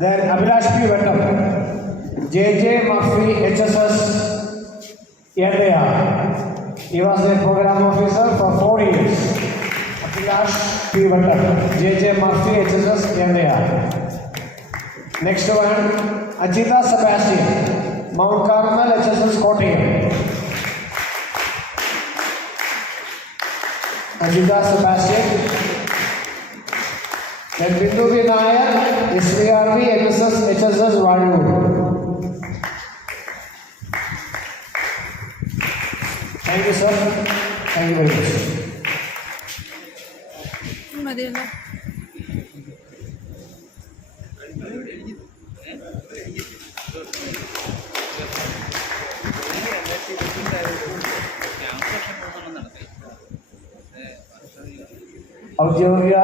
Then Abhilash P. Vettam, J.J. Murphy, HSS, India. He was a program officer for four years. Abhilash P. Vettam, J.J. Murphy, HSS, Yandaya. Next one, Ajita Sebastian, Mount Carmel, HSS, Kottayam. Ajita Sebastian. Then Bindu V. Nair, SVRV, NSS, HSS, Vadu. Thank you, sir. Thank you very much. മതിയല്ലോ ഔദ്യോഗിക